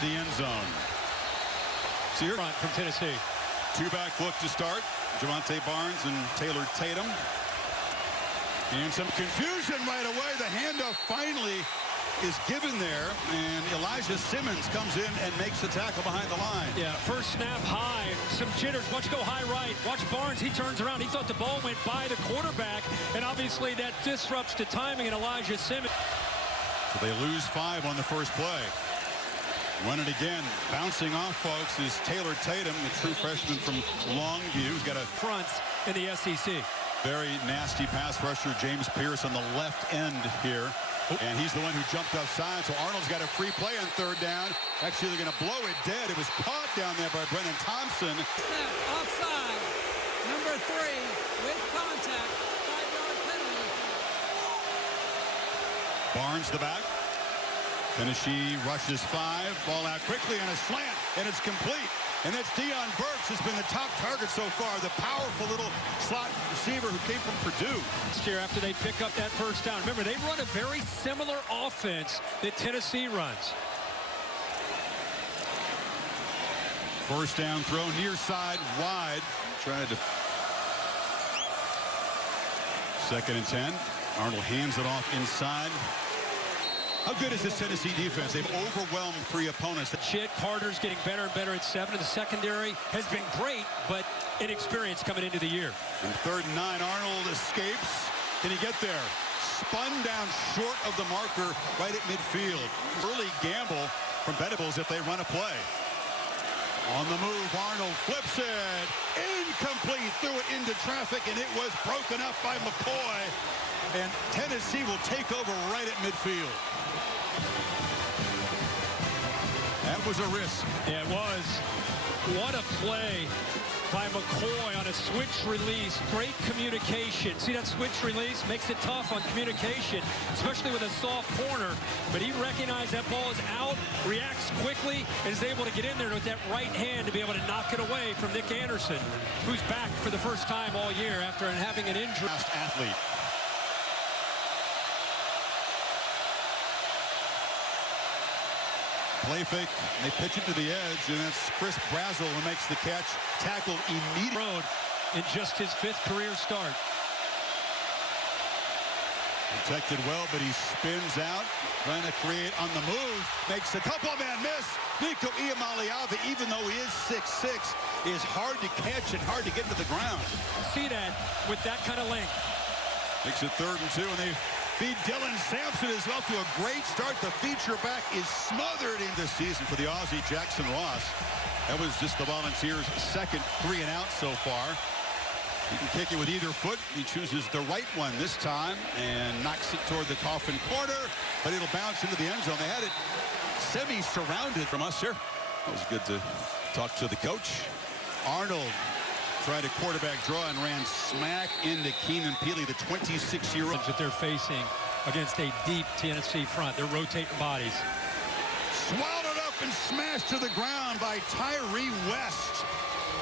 the end zone. See here Front from Tennessee. Two-back look to start. Javonte Barnes and Taylor Tatum. And some confusion right away. The handoff finally is given there, and Elijah Simmons comes in and makes the tackle behind the line. Yeah, first snap high, some jitters. Watch go high right. Watch Barnes, he turns around. He thought the ball went by the quarterback, and obviously that disrupts the timing, and Elijah Simmons. So they lose 5 on the first play. Run it again. Bouncing off, folks, is Taylor Tatum, the true freshman from Longview. He's got a Front in the SEC. very nasty pass rusher, James Pierce, on the left end here. And he's the one who jumped offside, so Arnold's got a free play on third down. Actually, they're going to blow it dead. It was caught down there by Brennan Thompson. Snap, offside, number 3, with contact, 5-yard penalty. Barnes the back. Tennessee rushes 5. Ball out quickly on a slant, and it's complete. And that's Deion Burks has been the top target so far, the powerful little slot receiver who came from Purdue. Last year after they pick up that first down. Remember, they run a very similar offense that Tennessee runs. First down throw, near side, wide. Tried to... 2nd and 10. Arnold hands it off inside. How good is this Tennessee defense? They've overwhelmed 3 opponents. Shit, Carter's getting better and better at 7. The secondary has been great, but inexperienced coming into the year. And 3rd and 9, Arnold escapes. Can he get there? Spun down short of the marker right at midfield. Early gamble from Venables if they run a play. On the move, Arnold flips it. Incomplete. Threw it into traffic, and it was broken up by McCoy. And Tennessee will take over right at midfield. That was a risk. Yeah, it was. What a play by McCoy on a switch release. Great communication. See that switch release? Makes it tough on communication, especially with a soft corner. But he recognized that ball is out, reacts quickly, and is able to get in there with that right hand to be able to knock it away from Nick Anderson, who's back for the first time all year after having an injury. Fast athlete. Play fake, they pitch it to the edge, and that's Chris Brazel who makes the catch. Tackled immediately. Road in just his 5th career start. Protected well, but he spins out, trying to create on the move. Makes a couple-man miss. Nico Iamaleava, even though he is 6'6", is hard to catch and hard to get to the ground. See that with that kind of length. Makes it 3rd and 2, and they feed Dylan Sampson as well to a great start. The feature back is smothered in this season for the Aussie, Jackson Ross. That was just the Volunteers' 2nd 3-and-out so far. He can kick it with either foot. He chooses the right one this time and knocks it toward the coffin corner, but it'll bounce into the end zone. They had it semi-surrounded from us here. That was good to talk to the coach. Arnold tried a quarterback draw and ran smack into Keenan Peely, the 26-year-old. That they're facing against a deep Tennessee front. They're rotating bodies. Swallowed up and smashed to the ground by Tyree West.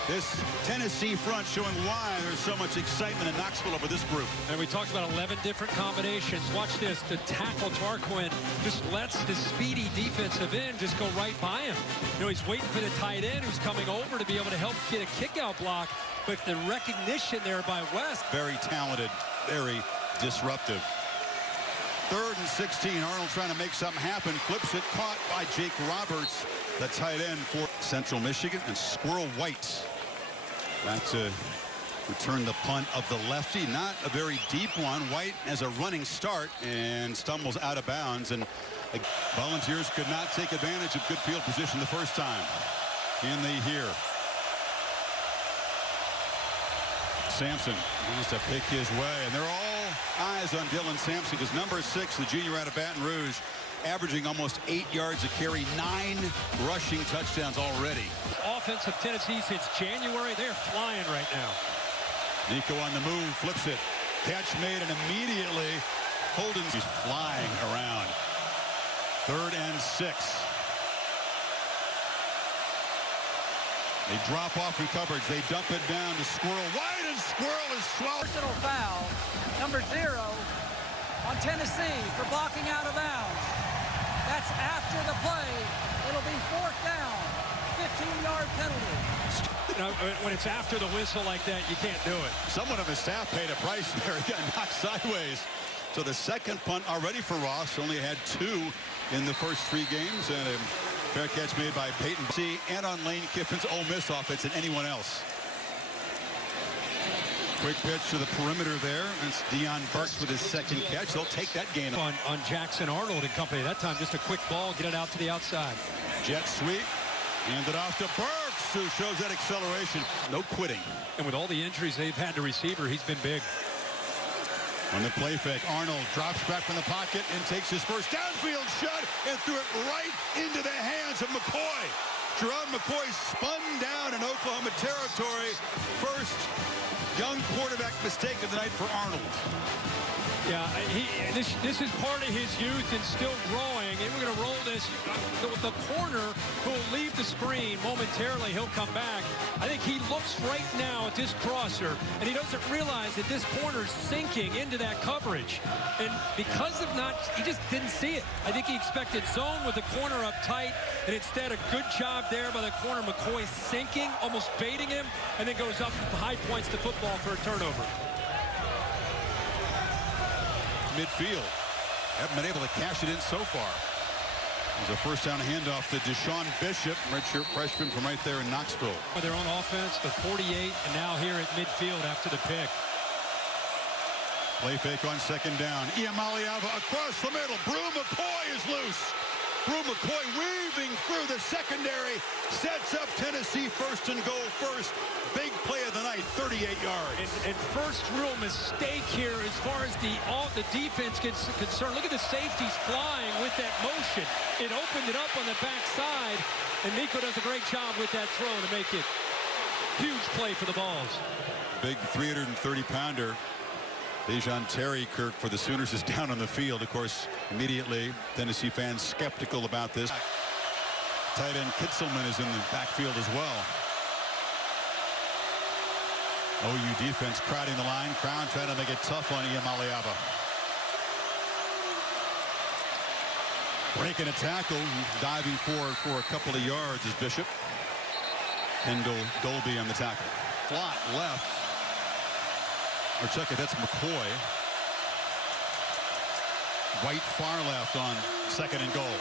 This Tennessee front showing why there's so much excitement in Knoxville over this group. And we talked about 11 different combinations. Watch this. The tackle, Tarquin, just lets the speedy defensive end just go right by him. You know, he's waiting for the tight end who's coming over to be able to help get a kick-out block. But the recognition there by West. Very talented, very disruptive. 3rd and 16. Arnold trying to make something happen. Flips it, caught by Jake Roberts, the tight end for Central Michigan. And Squirrel White back to return the punt of the lefty. Not a very deep one. White has a running start and stumbles out of bounds. And Volunteers could not take advantage of good field position the first time. Can they hear? Sampson wants to pick his way, and they're all eyes on Dylan Sampson because number 6, the junior out of Baton Rouge, averaging almost 8 yards a carry, 9 rushing touchdowns already. Offense of Tennessee since January, they're flying right now. Nico on the move, flips it. Catch made, and immediately Holden's flying around. 3rd and 6. They drop off in coverage. They dump it down to Squirrel White, and Squirrel is swallowed. Personal foul, number 0 on Tennessee for blocking out of bounds. That That's after the play. It'll be 4th down. 15-yard penalty. You know, when it's after the whistle like that, you can't do it. Someone on the staff paid a price there. He got knocked sideways. So the second punt already for Ross. Only had 2 in the first 3 games. And a fair catch made by Peyton C. and on Lane Kiffin's Ole Miss offense and anyone else. Quick pitch to the perimeter there. It's Deion Burks with his second catch. They'll take that gain On Jackson Arnold and company. That time just a quick ball, get it out to the outside. Jet sweep. Hand it off to Burks, who shows that acceleration. No quitting. And with all the injuries they've had to receiver, he's been big. On the play fake, Arnold drops back from the pocket and takes his first downfield shot and threw it right into the hands of McCoy. Gerard McCoy spun down in Oklahoma territory. First young quarterback mistake of the night for Arnold. Yeah, this is part of his youth and still growing. And we're going to roll this. The corner who will leave the screen momentarily, he'll come back. I think he looks right now at this crosser, and he doesn't realize that this corner's sinking into that coverage. And because of he just didn't see it. I think he expected zone with the corner up tight, and instead a good job there by the corner. McCoy sinking, almost baiting him, and then goes up high points to football for a turnover. Midfield. Haven't been able to cash it in so far. There's a first down handoff to Deshaun Bishop, redshirt freshman from right there in Knoxville. Their own offense, the 48, and now here at midfield after the pick. Play fake on second down. Iamaleava across the middle. Brew McCoy is loose. Brew McCoy weaving through the secondary. Sets up Tennessee first and goal first. Big play of the night, 38 yards. And first real mistake here as far as the defense gets concerned. Look at the safeties flying with that motion. It opened it up on the backside, and Nico does a great job with that throw to make it huge play for the Vols. Big 330-pounder. Dejon Terry Kirk for the Sooners is down on the field. Of course, immediately Tennessee fans skeptical about this. Tight end Kitzelman is in the backfield as well. OU defense crowding the line. Crown trying to make it tough on Iamaleava. Breaking a tackle, diving forward for a couple of yards is Bishop. Kendall Dolby on the tackle. Slot left. Or check it, that's McCoy. White far left on second and goal.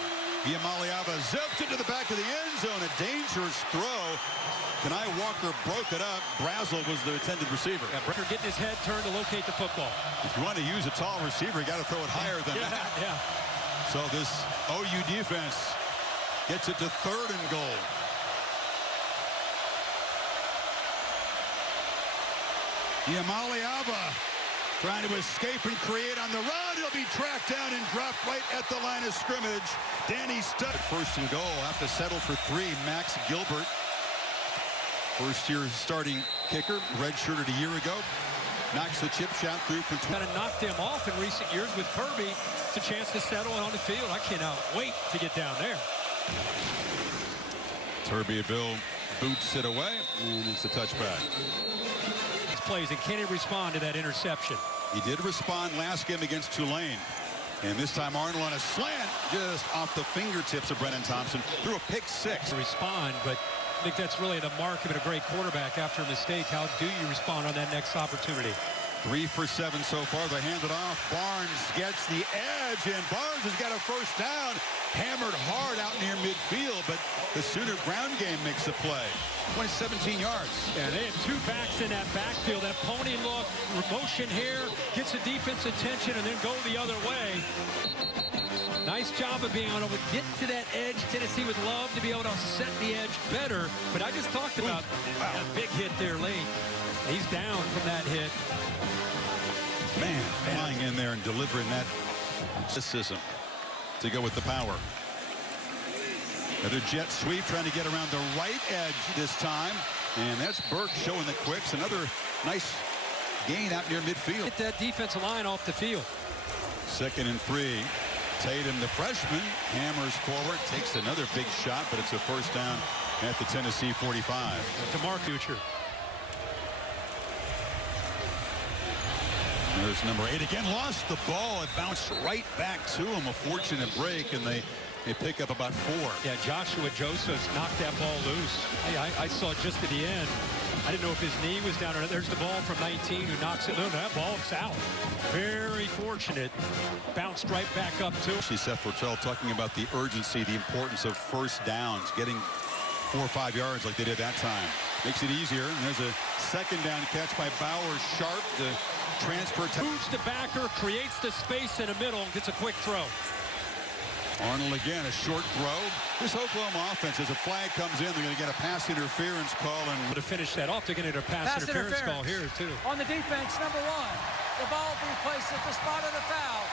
Iamaleava zipped into the back of the end zone. A dangerous throw. Kanai Walker broke it up. Brazel was the intended receiver. Yeah, Brecker getting his head turned to locate the football. If you want to use a tall receiver, you got to throw it higher than that. Yeah. So this OU defense gets it to third and goal. Iamaleava trying to escape and create on the run. He'll be tracked down and dropped right at the line of scrimmage. Danny Studd. First and goal. Have to settle for 3. Max Gilbert. First-year starting kicker. Redshirted a year ago. Knocks the chip shot through from 20. Kind of knocked him off in recent years with Kirby. It's a chance to settle on the field. I cannot wait to get down there. Turbeville boots it away, and it's a touchback. Plays, and can he respond to that interception? He did respond last game against Tulane. And this time Arnold on a slant just off the fingertips of Brennan Thompson through a pick 6. To respond, but I think that's really the mark of a great quarterback after a mistake. How do you respond on that next opportunity? 3 for 7 so far. They hand it off. Barnes gets the edge, and Barnes has got a first down. Hammered hard out near midfield, but the Sooner ground game makes the play. 17 yards. Yeah, they have 2 backs in that backfield. That pony look, motion here, gets the defense attention, and then go the other way. Nice job of being able to get to that edge. Tennessee would love to be able to set the edge better, but I just talked about a big hit there late. He's down from that hit. Man, flying in there and delivering that system to go with the power. Another jet sweep trying to get around the right edge this time. And that's Burke showing the quicks. Another nice gain out near midfield. Get that defensive line off the field. 2nd and 3. Tatum, the freshman, hammers forward, takes another big shot, but it's a first down at the Tennessee 45. To Mark Future. There's number 8 again, lost the ball. It bounced right back to him. A fortunate break, and they They pick up about 4. Yeah, Joshua Josephs knocked that ball loose. I saw it just at the end. I didn't know if his knee was down or not. There's the ball from 19 who knocks it. No, that ball's out. Very fortunate. Bounced right back up to him. Seth Vortel talking about the urgency, the importance of first downs, getting 4 or 5 yards like they did that time. Makes it easier. And there's a second down catch by Bowers. Sharp, the transfer. Moves the backer, creates the space in the middle, and gets a quick throw. Arnold again, a short throw. This Oklahoma offense, as a flag comes in, they're going to get a pass interference call. And to finish that off, they're going to get a pass interference call here, too. On the defense, number 1. The ball will be placed at the spot of the foul.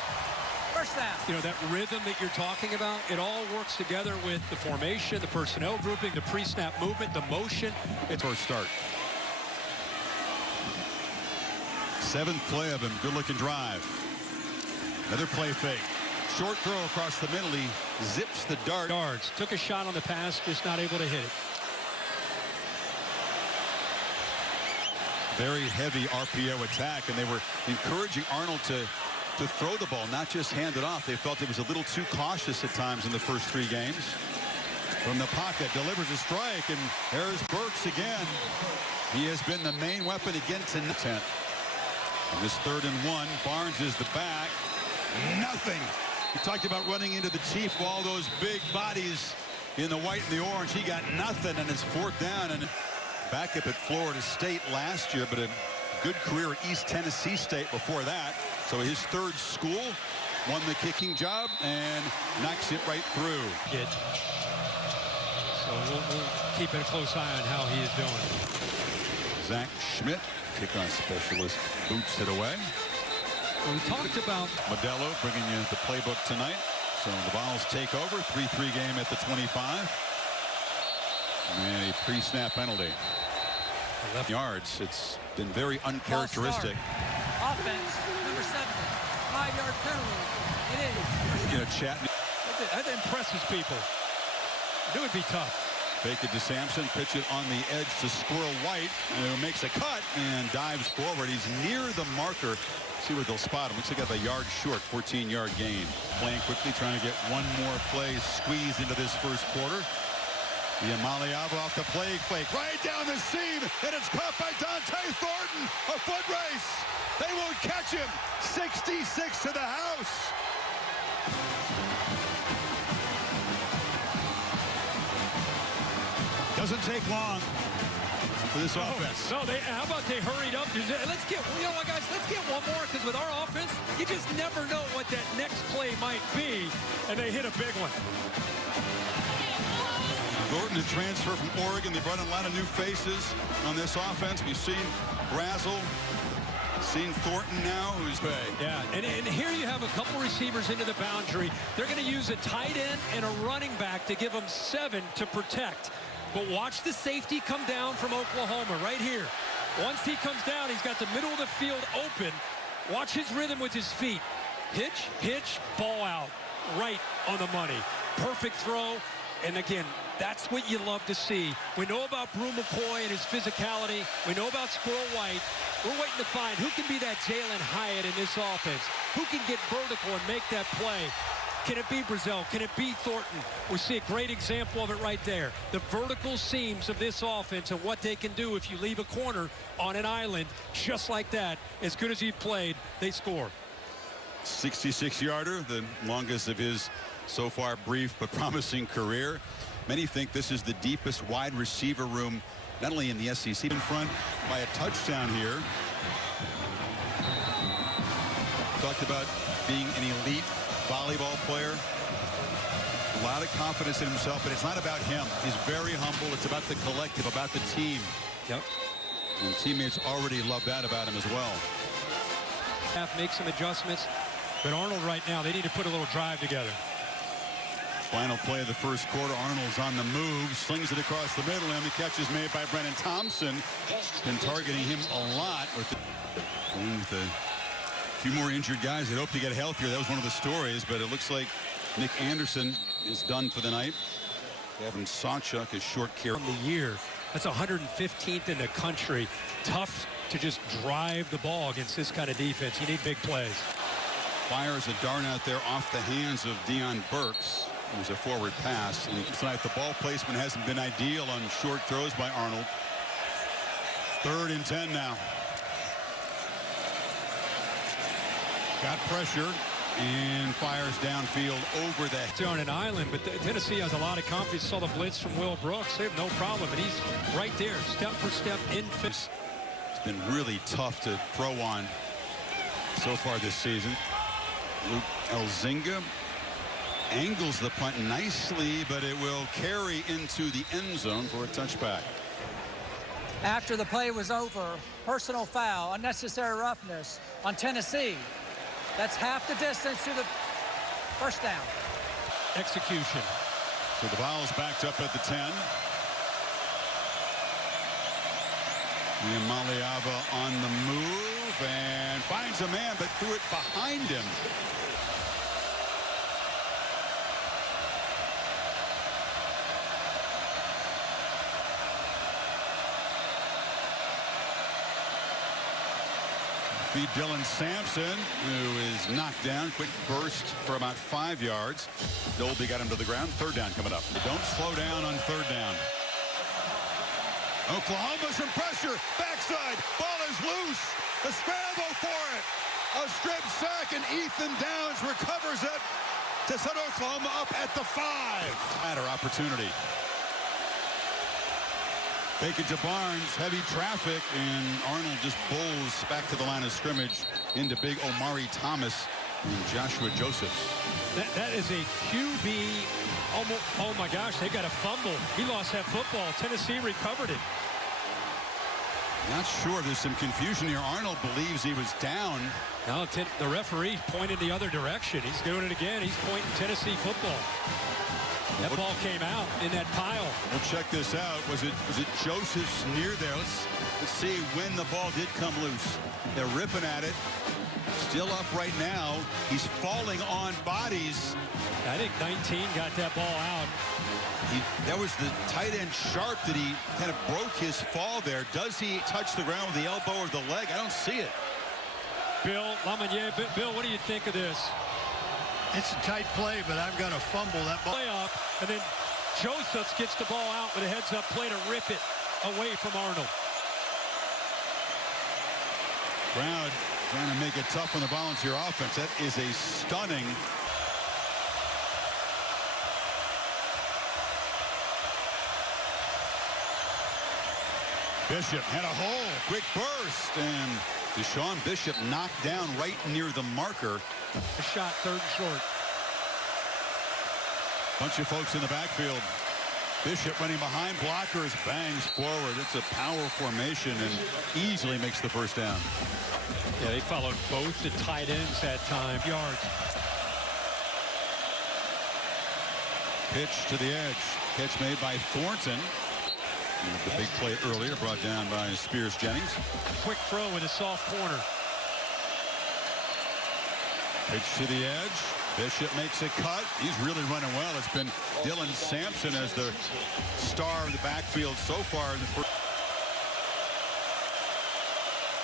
First down. You know, that rhythm that you're talking about, it all works together with the formation, the personnel grouping, the pre-snap movement, the motion. It's our start. 7th play of him. Good-looking drive. Another play fake. Short throw across the middle. He zips the dart. Yards. Took a shot on the pass, just not able to hit it. Very heavy RPO attack, and they were encouraging Arnold to throw the ball, not just hand it off. They felt it was a little too cautious at times in the first 3 games. From the pocket, delivers a strike, and there's Burks again. He has been the main weapon against the 10th. And this 3rd and 1, Barnes is the back. Nothing. He talked about running into the Chief with all those big bodies in the white and the orange. He got nothing, and it's 4th down. And back up at Florida State last year, but a good career at East Tennessee State before that. So his 3rd school, won the kicking job and knocks it right through. Kid. So we'll keep a close eye on how he is doing. Zach Schmidt, kickoff specialist, boots it away. Well, we talked about Modelo bringing you the playbook tonight. So the Vols take over, 3-3 game at the 25. And a pre-snap penalty. 11 yards. It's been very uncharacteristic. Offense, number 7, 5-yard penalty. It is. You know, Chattanooga. that impresses people. It would be tough. Fake it to Sampson, pitch it on the edge to Squirrel White, who makes a cut and dives forward. He's near the marker. See where they'll spot him. Looks like a yard short, 14-yard gain. Playing quickly, trying to get one more play squeezed into this first quarter. The Amaliava off the play fake, right down the seam, and it's caught by Dante Thornton. A foot race. They won't catch him. 66 to the house. Doesn't take long for this offense. No, how about they hurried up? Let's get, you know what, guys, let's get one more, because with our offense, you just never know what that next play might be, and they hit a big one. Thornton, a transfer from Oregon. They brought in a lot of new faces on this offense. We've seen Brazel, seen Thornton now, who's big. Yeah, and here you have a couple receivers into the boundary. They're going to use a tight end and a running back to give them 7 to protect. But watch the safety come down from Oklahoma right here. Once he comes down, he's got the middle of the field open. Watch his rhythm with his feet. Hitch, hitch, ball out. Right on the money. Perfect throw. And again, that's what you love to see. We know about Brew McCoy and his physicality. We know about Squirrel White. We're waiting to find who can be that Jalen Hyatt in this offense. Who can get vertical and make that play? Can it be Brazel? Can it be Thornton? We see a great example of it right there. The vertical seams of this offense and what they can do if you leave a corner on an island just like that. As good as he played, they score. 66-yarder, the longest of his so far brief but promising career. Many think this is the deepest wide receiver room, not only in the SEC, in front by a touchdown here. Talked about being an elite volleyball player. A lot of confidence in himself, but it's not about him. He's very humble. It's about the collective, about the team. Yep. And teammates already love that about him as well. Have make some adjustments, but Arnold right now, they need to put a little drive together. Final play of the first quarter. Arnold's on the move, slings it across the middle, and the catch is made by Brennan Thompson. Been targeting him a lot with a few more injured guys. They hope to get healthier. That was one of the stories, but it looks like Nick Anderson is done for the night. Gavin Sawchuk is short care. From the year, that's 115th in the country. Tough to just drive the ball against this kind of defense. You need big plays. Fires a dart out there off the hands of Deion Burks. It was a forward pass. And tonight the ball placement hasn't been ideal on short throws by Arnold. 3rd and 10 now. Got pressure and fires downfield over the. They're on an island, but Tennessee has a lot of confidence. Saw the blitz from Will Brooks. They have no problem, and he's right there, step for step in. It's been really tough to throw on so far this season. Luke Elzinga angles the punt nicely, but it will carry into the end zone for a touchback. After the play was over, personal foul, unnecessary roughness on Tennessee. That's half the distance to the first down. Execution. So the Vols backed up at the 10. Maliava on the move and finds a man, but threw it behind him. Feed Dylan Sampson, who is knocked down. Quick burst for about 5 yards. Dolby got him to the ground. 3rd down coming up. They don't slow down on 3rd down. Oklahoma some pressure. Backside. Ball is loose. A scramble for it. A strip sack, and Ethan Downs recovers it to set Oklahoma up at the 5. Matter opportunity. Fake it to Barnes, heavy traffic, and Arnold just bowls back to the line of scrimmage into big Omari Thomas and Joshua Josephs. That is a QB. Oh my gosh, they got a fumble. He lost that football. Tennessee recovered it. Not sure. There's some confusion here. Arnold believes he was down. Now the referee pointed the other direction. He's doing it again. He's pointing Tennessee football. That ball came out in that pile. We'll check this out. Was it Joseph's near there? Let's see when the ball did come loose. They're ripping at it. Still up right now. He's falling on bodies. I think 19 got that ball out. That was the tight end Sharp that he kind of broke his fall there. Does he touch the ground with the elbow or the leg? I don't see it. Bill Lamonier, Bill, what do you think of this? It's a tight play, but I've got to fumble that ball. Play off, and then Josephs gets the ball out with a heads-up play to rip it away from Arnold. Brown trying to make it tough on the Volunteer offense. That is a stunning. Bishop had a hole, quick burst, and Deshaun Bishop knocked down right near the marker. A shot, 3rd and short. Bunch of folks in the backfield. Bishop running behind blockers, bangs forward. It's a power formation and easily makes the 1st down. Yeah, they followed both the tight ends that time. Yards. Pitch to the edge. Catch made by Thornton. The big play earlier brought down by Spears Jennings. Quick throw with a soft corner. Pitch to the edge. Bishop makes a cut. He's really running well. It's been Dylan Sampson as the star of the backfield so far in the first.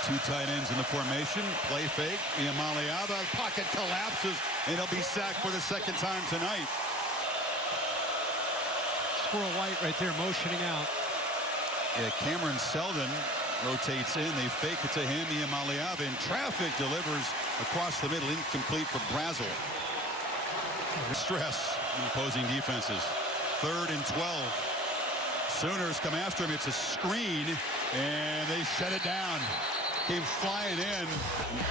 2 tight ends in the formation. Play fake. Iamaleava. Pocket collapses, and he'll be sacked for the 2nd time tonight. Squirrel White right there motioning out. Yeah, Cameron Seldon rotates in. They fake it to him. Iamaleava in traffic delivers across the middle, incomplete for Brazel. Stress in opposing defenses. 3rd and 12. Sooners come after him. It's a screen, and they shut it down. Came flying in.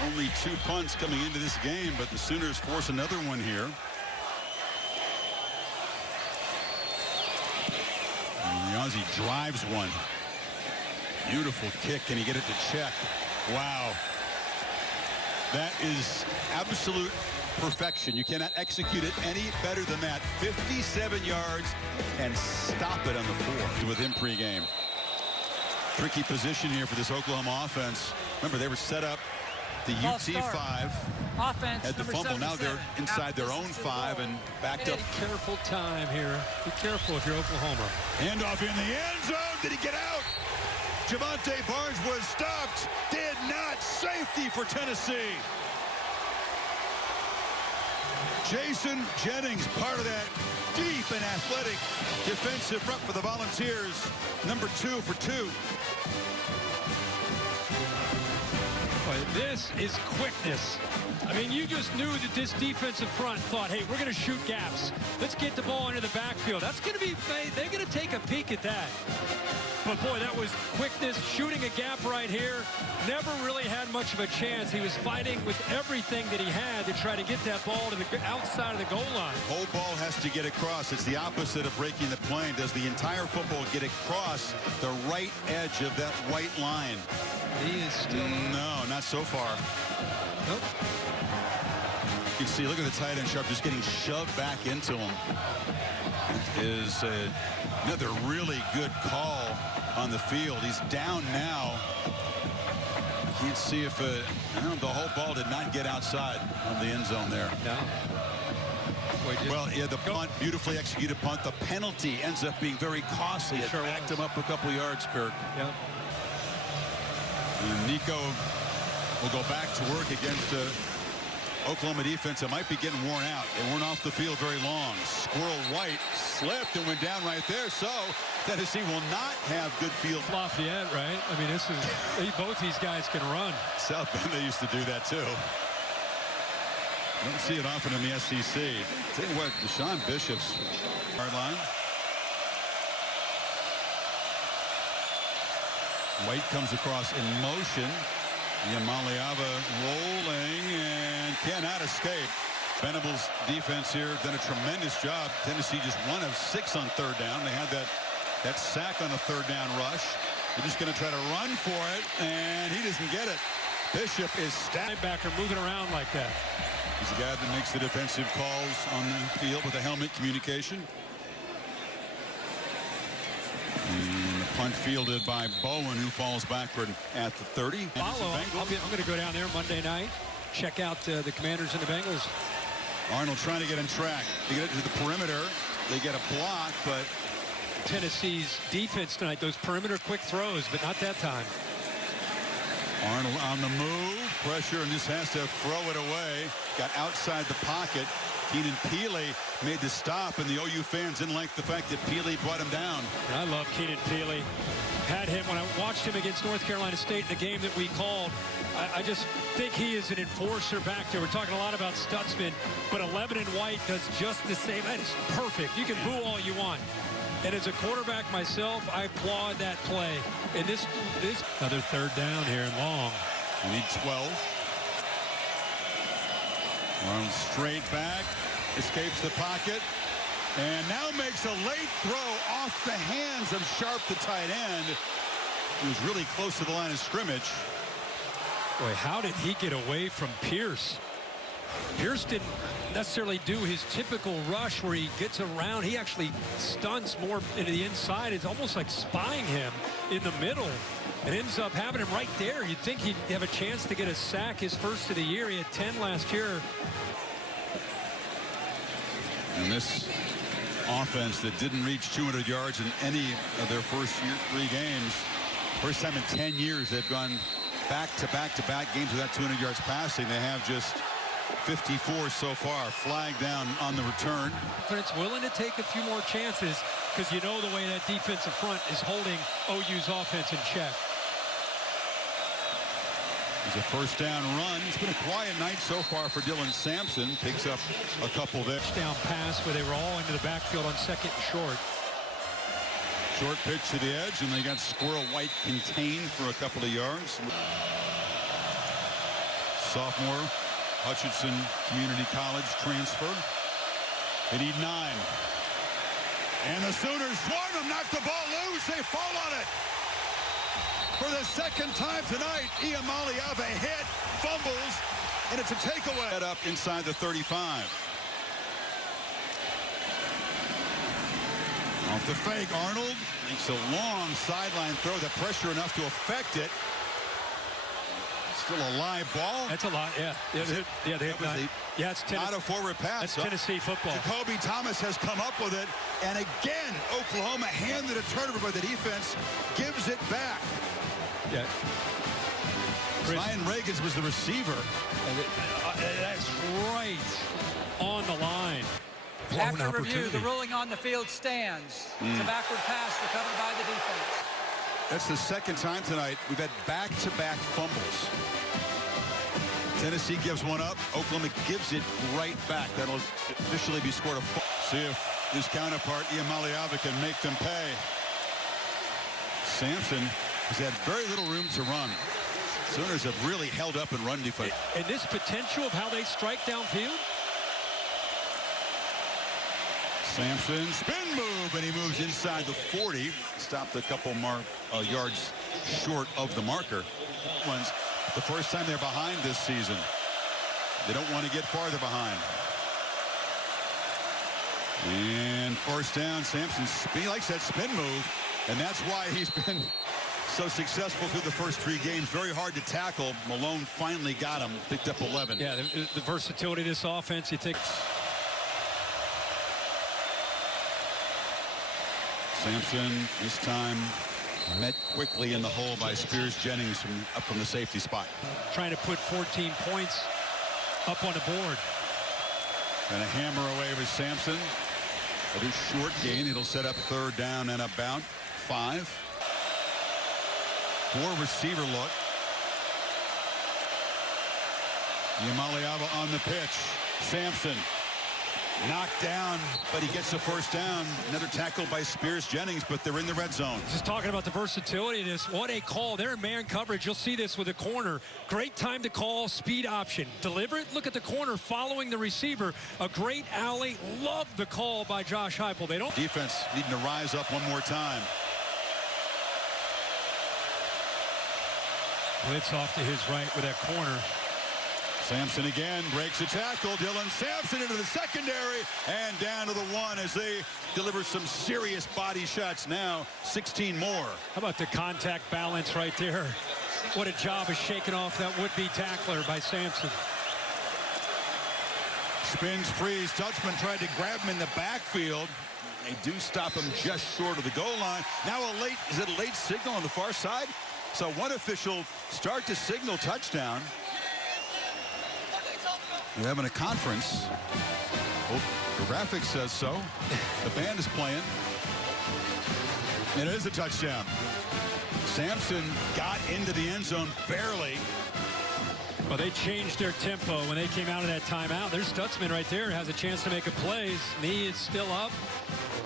Only 2 punts coming into this game, but the Sooners force another one here. And the Aussie drives one. Beautiful kick. Can he get it to check? Wow. That is absolute perfection. You cannot execute it any better than that. 57 yards and stop it on the 4 with him pregame. Tricky position here for this Oklahoma offense. Remember, they were set up the UT 5. Offense, had the fumble. Now they're inside their own 5 and backed up. Be careful time here. Be careful if you're Oklahoma. Handoff in the end zone. Did he get out? Javante Barnes was stopped. Did not. Safety for Tennessee. Jason Jennings, part of that deep and athletic defensive front for the Volunteers. Number 2 for 2. But this is quickness. I mean, you just knew that this defensive front thought, hey, we're going to shoot gaps. Let's get the ball into the backfield. That's going to be, they're going to take a peek at that. But, boy, that was quickness, shooting a gap right here. Never really had much of a chance. He was fighting with everything that he had to try to get that ball to the outside of the goal line. Whole ball has to get across. It's the opposite of breaking the plane. Does the entire football get across the right edge of that white line? He is still... No, not so far. Nope. You can see, look at the tight end Sharp just getting shoved back into him. It is another really good call on the field. He's down now. Can't see if the whole ball did not get outside of the end zone there. No. Well, yeah, the punt, beautifully executed punt. The penalty ends up being very costly. It backed him up a couple yards, Kirk. Yeah. And Nico will go back to work against Oklahoma defense that might be getting worn out. They weren't off the field very long. Squirrel White slipped and went down right there. So Tennessee will not have good field. Lafayette, right? I mean, this is, both these guys can run. South Bend, they used to do that too. Don't see it often in the SEC. Tell you what, Deshaun Bishop's hard line. White comes across in motion. Yamaliava rolling and cannot escape. Venables' defense here done a tremendous job. Tennessee just 1 of 6 on third down. They had that sack on the third down rush. They're just going to try to run for it, and he doesn't get it. Bishop is Linebacker moving around like that. He's the guy that makes the defensive calls on the field with the helmet communication. And punt fielded by Bowen, who falls backward at the 30. Follow. I'm going to go down there Monday night, check out the Commanders and the Bengals. Arnold trying to get in track. They get it to the perimeter. They get a block, but Tennessee's defense tonight, those perimeter quick throws, but not that time. Arnold on the move. Pressure, and just has to throw it away. Got outside the pocket. Keenan Peely made the stop, and the OU fans didn't like the fact that Peely brought him down. And I love Keenan Peely. Had him when I watched him against North Carolina State in the game that we called. I just think he is an enforcer back there. We're talking a lot about Stutzman, but 11 and White does just the same. That is perfect. You can boo all you want. And as a quarterback myself, I applaud that play. And this another third down here and long. We need 12. Arnold straight back, escapes the pocket, and now makes a late throw off the hands of Sharp, the tight end. He was really close to the line of scrimmage. Boy, how did he get away from Pierce? Pierce didn't necessarily do his typical rush where he gets around. He actually stunts more into the inside. It's almost like spying him in the middle. It ends up having him right there. You'd think he'd have a chance to get a sack, his first of the year. He had 10 last year. And this offense that didn't reach 200 yards in any of their first 3 games. First time in 10 years they've gone back-to-back games without 200 yards passing. They have just 54 so far. Flag down on the return. But it's willing to take a few more chances because you know the way that defensive front is holding OU's offense in check. It's a first down run. It's been a quiet night so far for Dylan Sampson. Picks up a couple there. Touchdown pass where they were all into the backfield on second and short. Short pitch to the edge, and they got Squirrel White contained for a couple of yards. Sophomore, Hutchinson Community College transfer. They need 9. And the Sooners swarm them, knock the ball loose. They fall on it. For the second time tonight, Iamaliava hit, fumbles, and it's a takeaway. Head up inside the 35. Off the fake, Arnold makes a long sideline throw. The pressure enough to affect it. Still a live ball. That's a lot, yeah. Yeah, it's not a forward pass. That's Tennessee football. Jacoby Thomas has come up with it, and again, Oklahoma handed a turnover, but the defense gives it back. Yeah. Ryan Reagans was the receiver. That's right. on the line. After review, the ruling on the field stands. It's a backward pass recovered by the defense. That's the second time tonight we've had back-to-back fumbles. Tennessee gives one up. Oklahoma gives it right back. That'll officially be scored. See if his counterpart, Iamaleava, can make them pay. Sampson has had very little room to run. Sooners have really held up in run defense. And this potential of how they strike downfield. Sampson, spin move, and he moves inside the 40. Stopped a couple more yards short of the marker. The first time they're behind this season. They don't want to get farther behind. And first down, Sampson, he likes that spin move, and that's why he's been so successful through the first 3 games. Very hard to tackle. Malone finally got him, picked up 11. Yeah, the versatility of this offense, you think. Sampson, this time met quickly in the hole by Spears Jennings up from the safety spot. Trying to put 14 points up on the board. And a hammer away with Sampson. A short gain. It'll set up third down and about 5. 4 receiver look. Iamaleava on the pitch. Sampson knocked down, but he gets the first down. Another tackle by Spears Jennings, but they're in the red zone. Just talking about the versatility of this. What a call. They're in man coverage. You'll see this with a corner. Great time to call, speed option. Deliver it. Look at the corner following the receiver. A great alley. Love the call by Josh Heupel. They don't. Defense needing to rise up one more time. Blitz off to his right with that corner. Sampson again breaks a tackle. Dylan Sampson into the secondary and down to the 1 as they deliver some serious body shots now. 16 more. How about the contact balance right there? What a job of shaking off that would-be tackler by Sampson. Spins free. Stutzman tried to grab him in the backfield. They do stop him just short of the goal line. Now is it a late signal on the far side? So one official start to signal touchdown. We're having a conference. Oh, the graphic says so. The band is playing. And it is a touchdown. Sampson got into the end zone barely. Well, they changed their tempo when they came out of that timeout. There's Stutzman right there. Has a chance to make a play. His knee is still up.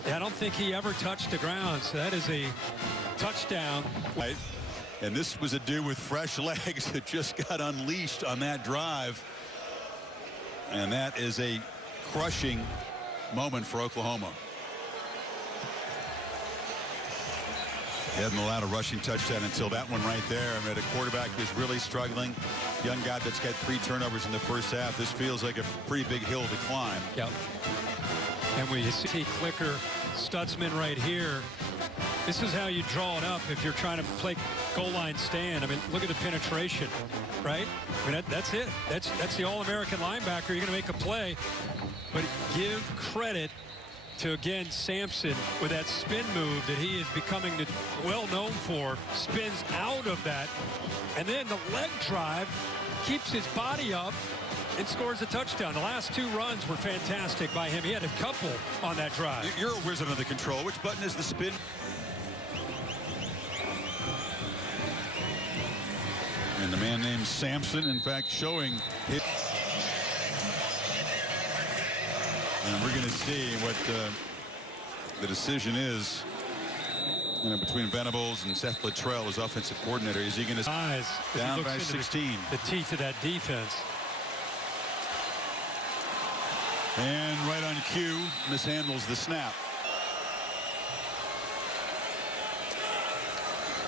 I don't think he ever touched the ground. So that is a touchdown. Right. And this was a dude with fresh legs that just got unleashed on that drive. And that is a crushing moment for Oklahoma. He hadn't allowed a rushing touchdown until that one right there. I mean, a quarterback who's really struggling. Young guy that's got 3 turnovers in the first half. This feels like a pretty big hill to climb. Yep. And we see Clicker, Stutzman right here. This is how you draw it up if you're trying to play goal line stand. I mean, look at the penetration, right? I mean, that's it. That's the All-American linebacker. You're going to make a play. But give credit to, again, Sampson with that spin move that he is becoming well known for. Spins out of that. And then the leg drive keeps his body up and scores a touchdown. The last 2 runs were fantastic by him. He had a couple on that drive. You're a wizard of the control. Which button is the spin? And the man named Sampson, in fact, showing his. And we're going to see what the decision is, between Venables and Seth Littrell as offensive coordinator. Is he going to down by 16? The teeth of that defense. And right on cue, mishandles the snap.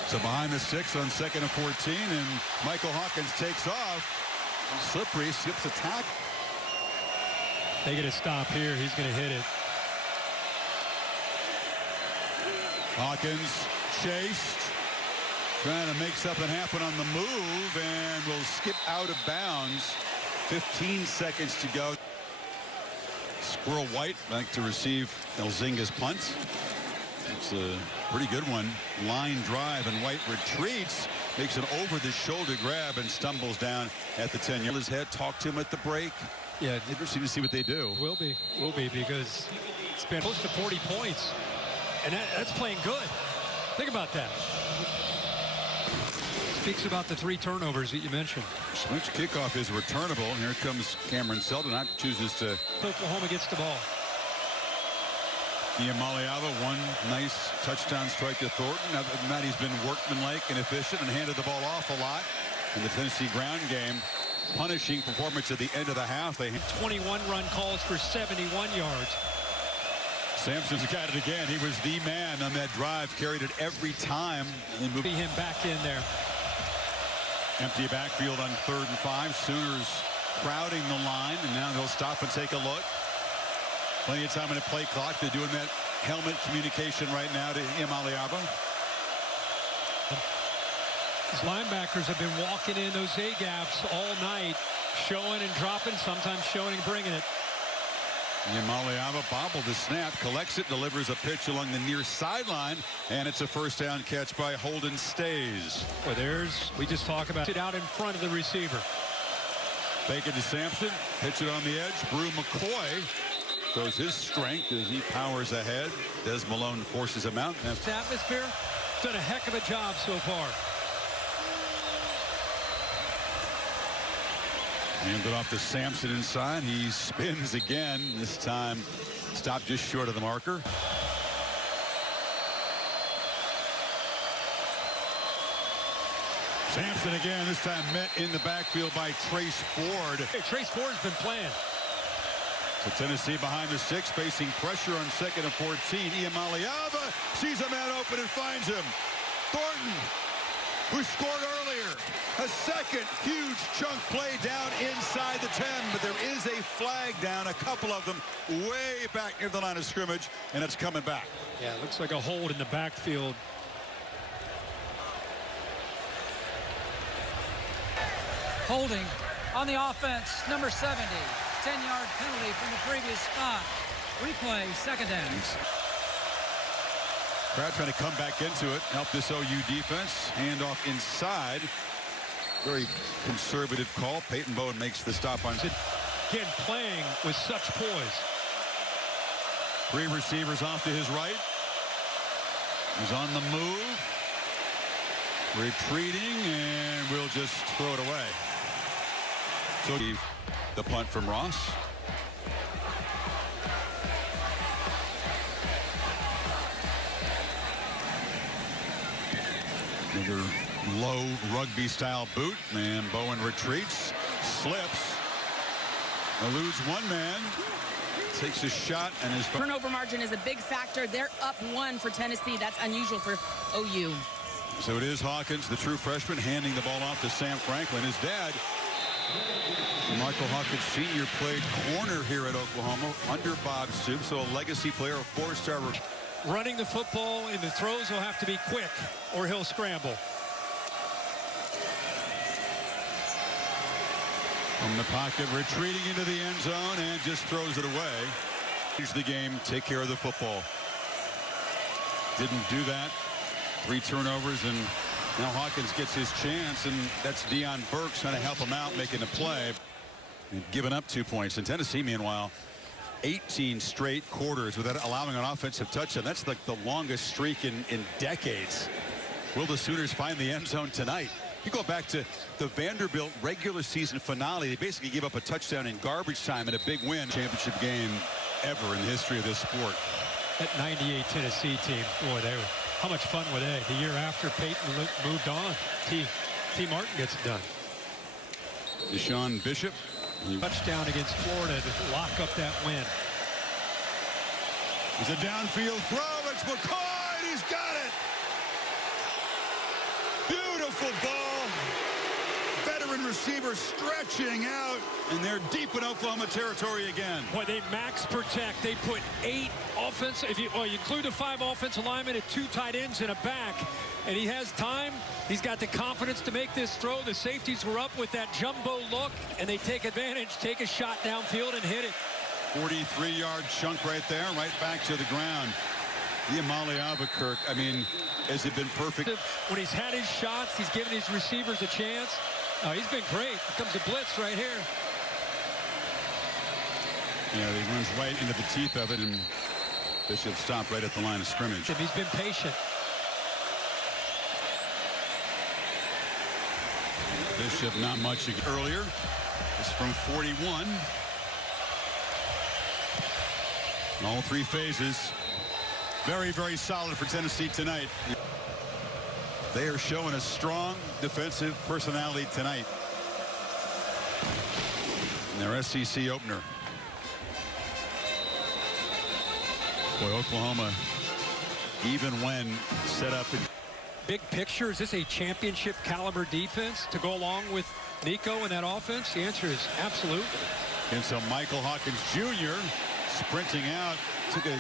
So behind the 6 on 2nd and 14, and Michael Hawkins takes off. Slippery skips a tackle. They get a stop here. He's going to hit it. Hawkins chased, trying to make something happen on the move, and will skip out of bounds. 15 seconds to go. Squirrel White back to receive Elzinga's punt. It's a pretty good one. Line drive, and White retreats, makes an over-the-shoulder grab, and stumbles down at the 10-yard. His head, talked to him at the break. Yeah, Interesting to see what they do. will be because it's been close to 40 points, and that's playing good. Think about that. Speaks about the 3 turnovers that you mentioned. Switch kickoff is returnable. And here comes Cameron Seldon. Chooses to. Oklahoma gets the ball. Iamaleava, one nice touchdown strike to Thornton. Other than that, he's been workmanlike and efficient and handed the ball off a lot in the Tennessee ground game. Punishing performance at the end of the half. They 21 run calls for 71 yards. Sampson's got it again. He was the man on that drive. Carried it every time. And moved See him back in there. empty backfield on 3rd and 5. Sooners crowding the line, and now they'll stop and take a look. Plenty of time in the play clock. They're doing that helmet communication right now to Iamaleava. These linebackers have been walking in those A-gaps all night, showing and dropping, sometimes showing and bringing it. Iamaleava bobbled the snap, collects it, delivers a pitch along the near sideline, and it's a first down catch by Holden Stays. Well, we just talk about it out in front of the receiver. Fake it to Sampson, pitch it on the edge. Brew McCoy shows his strength as he powers ahead. Des Malone forces him out. This atmosphere, done a heck of a job so far. Handed off to Sampson inside. He spins again. This time stopped just short of the marker. Sampson again, this time met in the backfield by Trace Ford. Hey, Trace Ford's been playing. So Tennessee behind the 6, facing pressure on 2nd and 14. Iamaleava sees a man open and finds him. Thornton, who scored earlier. A second huge chunk play down inside the 10, but there is a flag down, a couple of them way back near the line of scrimmage, and it's coming back. Yeah, it looks like a hold in the backfield. Holding on the offense, number 70. 10-yard penalty from the previous spot. Replay, 2nd down. Crowd trying to come back into it, help this OU defense. Handoff inside. Very conservative call. Peyton Bowen makes the stop on. Again, playing with such poise. 3 receivers off to his right. He's on the move. Retreating, and we'll just throw it away. So the punt from Ross. Another low rugby style boot, and Bowen retreats, slips, eludes one man, takes a shot, and his turnover margin is a big factor. They're up 1 for Tennessee. That's unusual for OU. So it is Hawkins, the true freshman, handing the ball off to Sam Franklin. His dad, Michael Hawkins Sr., played corner here at Oklahoma under Bob Stoops, so a legacy player, a 4-star. Running the football, and the throws will have to be quick, or he'll scramble. From the pocket, retreating into the end zone, and just throws it away. Here's the game, take care of the football. Didn't do that. 3 turnovers, and now Hawkins gets his chance, and that's Deion Burks trying to help him out, making a play. And giving up 2 points. And Tennessee, meanwhile, 18 straight quarters without allowing an offensive touchdown. That's like the longest streak in decades. Will the Sooners find the end zone tonight? You go back to the Vanderbilt regular season finale. They basically gave up a touchdown in garbage time in a big win. Championship game ever in the history of this sport. That 98 Tennessee team, boy, how much fun were they? The year after Peyton moved on, T. Martin gets it done. Deshaun Bishop. Touchdown against Florida to lock up that win. It's a downfield throw. It's McCoy. He's got it. Beautiful ball. Veteran receiver stretching out, and they're deep in Oklahoma territory again. Boy, they max protect. They put 8 offensive. You include the 5 offensive linemen and 2 tight ends and a back, and he has time. He's got the confidence to make this throw. The safeties were up with that jumbo look, and they take advantage, take a shot downfield, and hit it. 43-yard chunk right there, right back to the ground. Iamaleava, Kirk, I mean, has it been perfect? When he's had his shots, he's given his receivers a chance. Oh, he's been great. Here comes the blitz right here. Yeah, he runs right into the teeth of it, and Bishop stopped right at the line of scrimmage. He's been patient. Bishop not much earlier. It's from 41. All three phases. Very, very solid for Tennessee tonight. They are showing a strong defensive personality tonight in their SEC opener. Boy, Oklahoma, even when set up in Big picture, is this a championship caliber defense to go along with Nico in that offense? The answer is absolutely. And so Michael Hawkins Jr. sprinting out, took a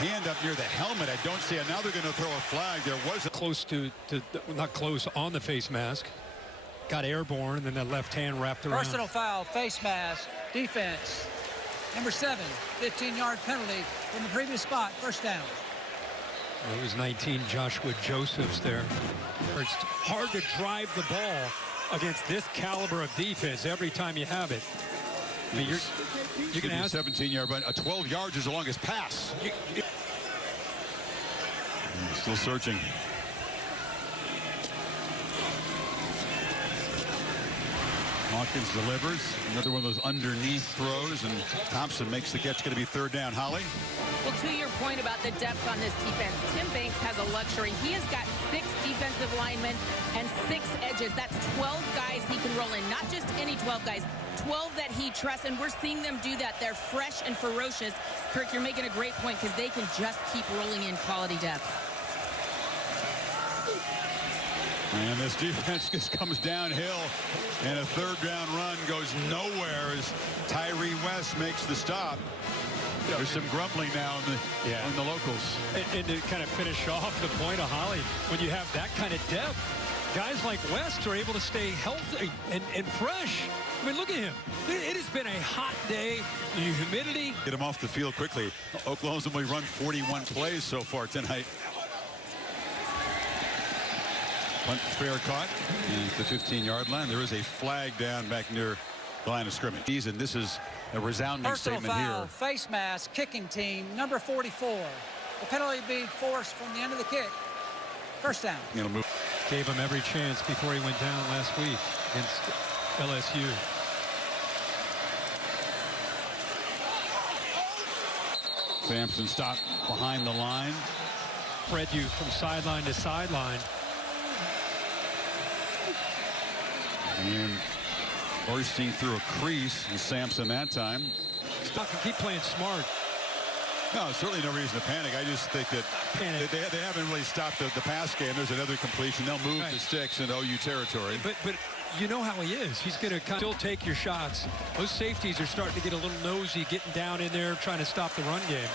hand up near the helmet. I don't see it. Now they're going to throw a flag. There was a Close to not close on the face mask. Got airborne, and then that left hand wrapped around. Personal foul, face mask, defense. Number 7, 15-yard penalty from the previous spot, first down. It was 19 Joshua Josephs there. It's hard to drive the ball against this caliber of defense every time you have it. I mean, you're going to ask 17-yard run. 12 yards is the longest pass. Still searching. Hawkins delivers. Another one of those underneath throws, and Thompson makes the catch. Going to be third down. Holly? Well, to your point about the depth on this defense, Tim Banks has a luxury. He has got 6 defensive linemen and 6 edges. That's 12 guys he can roll in. Not just any 12 guys, 12 that he trusts, and we're seeing them do that. They're fresh and ferocious. Kirk, you're making a great point because they can just keep rolling in quality depth. And this defense just comes downhill, and a third down run goes nowhere as Tyree West makes the stop. There's some grumbling now in the locals. And to kind of finish off the point of Holly, when you have that kind of depth, guys like West are able to stay healthy and fresh. I mean, look at him. It has been a hot day. The humidity. Get him off the field quickly. Oklahoma's only run 41 plays so far tonight. Punt fair caught at the 15-yard line. There is a flag down back near the line of scrimmage. And this is a resounding Personal statement foul, here. face mask, kicking team, number 44. The penalty being forced from the end of the kick. First down. It'll move. Gave him every chance before he went down last week against LSU. Sampson stopped behind the line. Spread you from sideline to sideline. And bursting through a crease, and Sampson that time. Stop and keep playing smart. No, certainly no reason to panic. I just think that they haven't really stopped the pass game. There's another completion. They'll move the sticks into OU territory. But you know how he is. He's going to still take your shots. Those safeties are starting to get a little nosy, getting down in there, trying to stop the run game.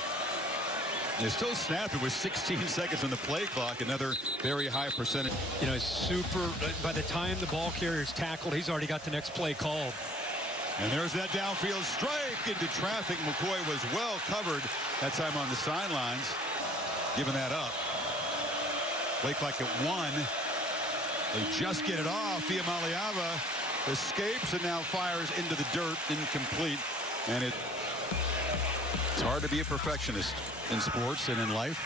They're still snapping with 16 seconds on the play clock. Another very high percentage. You know, it's super. By the time the ball carrier's tackled, he's already got the next play called. And there's that downfield strike into traffic. McCoy was well covered that time on the sidelines. Giving that up. Play clock at 1. They just get it off. Iamaleava escapes and now fires into the dirt. Incomplete. And it's hard to be a perfectionist in sports and in life.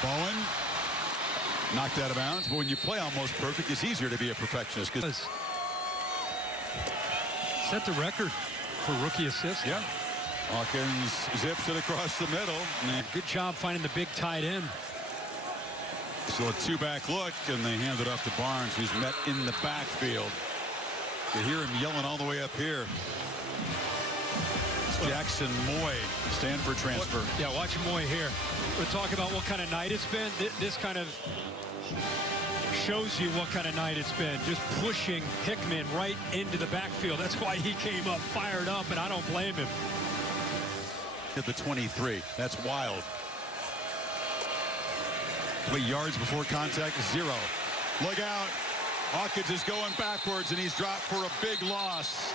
Bowen knocked out of bounds, but when you play almost perfect, it's easier to be a perfectionist. Set the record for rookie assist. Yeah. Hawkins zips it across the middle. Good job finding the big tight end. So a 2-back look, and they hand it off to Barnes, who's met in the backfield. You hear him yelling all the way up here. It's Jackson Moy, Stanford transfer. Yeah, watch Moy here. We're talking about what kind of night it's been. This kind of shows you what kind of night it's been. Just pushing Hickman right into the backfield. That's why he came up fired up, and I don't blame him. At the 23. That's wild. 3 yards before contact, 0. Look out. Hawkins is going backwards, and he's dropped for a big loss.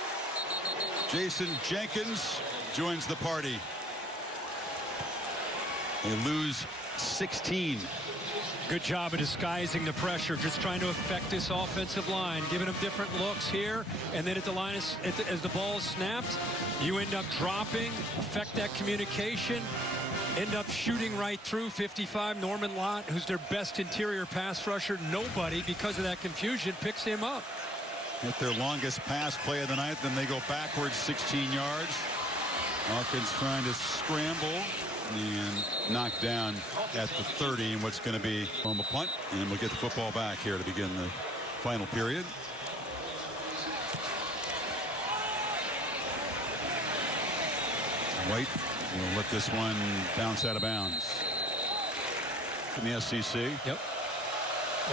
Jason Jenkins joins the party. They lose 16. Good job of disguising the pressure, just trying to affect this offensive line, giving them different looks here, and then at the line, as the ball is snapped, you end up dropping, affect that communication, end up shooting right through 55. Norman Lott, who's their best interior pass rusher, nobody, because of that confusion, picks him up. Hit their longest pass play of the night, then they go backwards 16 yards. Hawkins trying to scramble and knocked down at the 30 in what's going to be a punt, and we'll get the football back here to begin the final period. White will let this one bounce out of bounds. From the SEC. Yep.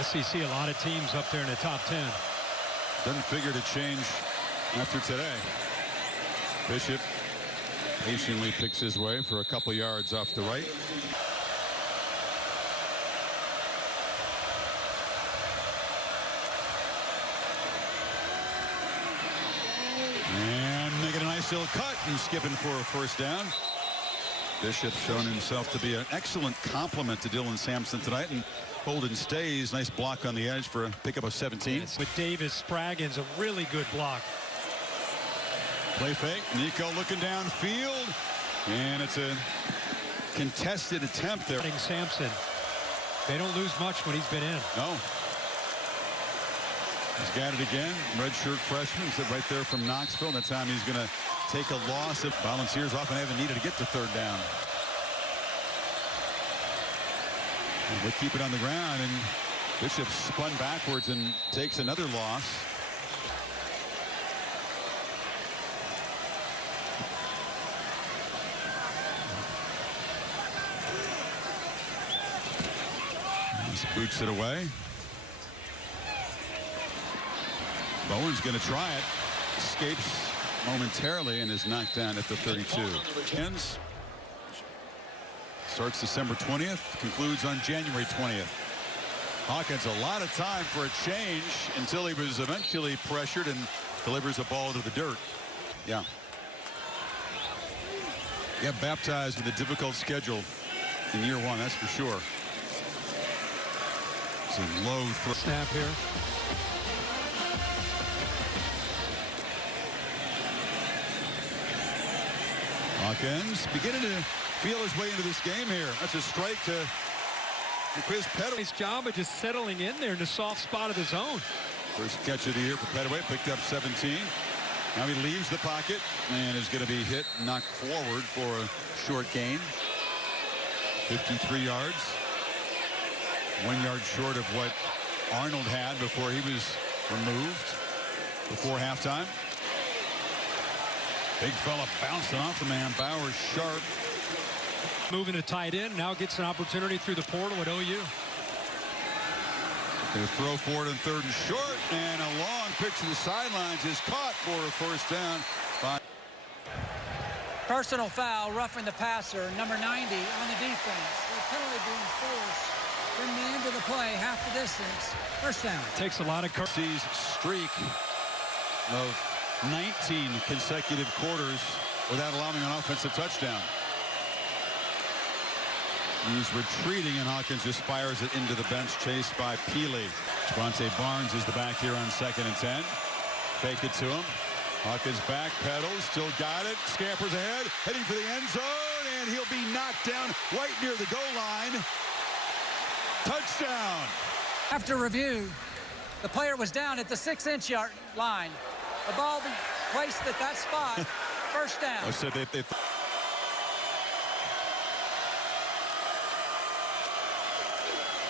SEC, a lot of teams up there in the top 10. Doesn't figure to change after today. Bishop patiently picks his way for a couple yards off the right. And making a nice little cut and skipping for a first down. Bishop shown himself to be an excellent complement to Dylan Sampson tonight, and Holden stays. Nice block on the edge for a pickup of 17. With Davis Spraggins, a really good block. Play fake. Nico looking downfield, and it's a contested attempt there. Sampson. They don't lose much when he's been in. No. He's got it again. Redshirt freshman. He's right there from Knoxville. That time he's going to take a loss. If Volunteers often haven't needed to get to third down. And they keep it on the ground, and Bishop spun backwards and takes another loss. Boots it away. Bowen's going to try it. Escapes momentarily and is knocked down at the 32. Ends. Starts December 20th. Concludes on January 20th. Hawkins a lot of time for a change until he was eventually pressured and delivers a ball to the dirt. Yeah. Got baptized with a difficult schedule in year one, that's for sure. It's a low throw. Snap here. Hawkins beginning to feel his way into this game here. That's a strike to Chris Pettaway. Nice job of just settling in there in the soft spot of the zone. First catch of the year for Pettaway, picked up 17. Now he leaves the pocket and is going to be hit, knocked forward for a short gain. 53 yards. 1 yard short of what Arnold had before he was removed before halftime. Big fella bouncing off the man. Bowers sharp. Moving to tight end, now gets an opportunity through the portal at OU. Going to throw forward on third and short, and a long pitch to the sidelines is caught for a first down by. Personal foul, roughing the passer, number 90 on the defense. The penalty being forced. Bring the end of the play, half the distance. First down. Takes a lot of courage. Streak of 19 consecutive quarters without allowing an offensive touchdown. He's retreating, and Hawkins just fires it into the bench, chased by Peely. Javonte Barnes is the back here on 2nd and 10. Fake it to him. Hawkins back pedals, still got it. Scampers ahead, heading for the end zone, and he'll be knocked down right near the goal line. Touchdown. After review, the player was down at the 6-inch yard line. The ball placed at that spot. First down. I said they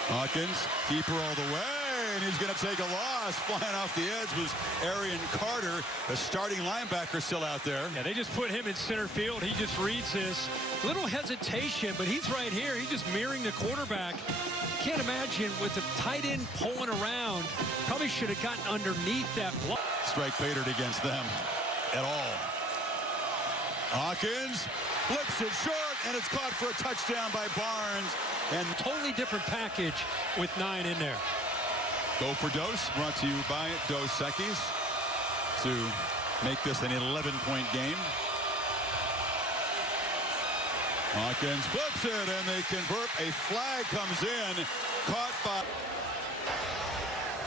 Hawkins, keeper all the way, and he's going to take a loss. Flying off the edge was Arian Carter, the starting linebacker, still out there. Yeah, they just put him in center field. He just reads this. Little hesitation, but he's right here. He's just mirroring the quarterback. Can't imagine with the tight end pulling around. Probably should have gotten underneath that block. Strike Patered against them at all. Hawkins flips it short, and it's caught for a touchdown by Barnes. And totally different package with 9 in there. Go for Dose, brought to you by Dos Equis to make this an 11-point game. Hawkins flips it, and they convert. A flag comes in, caught by...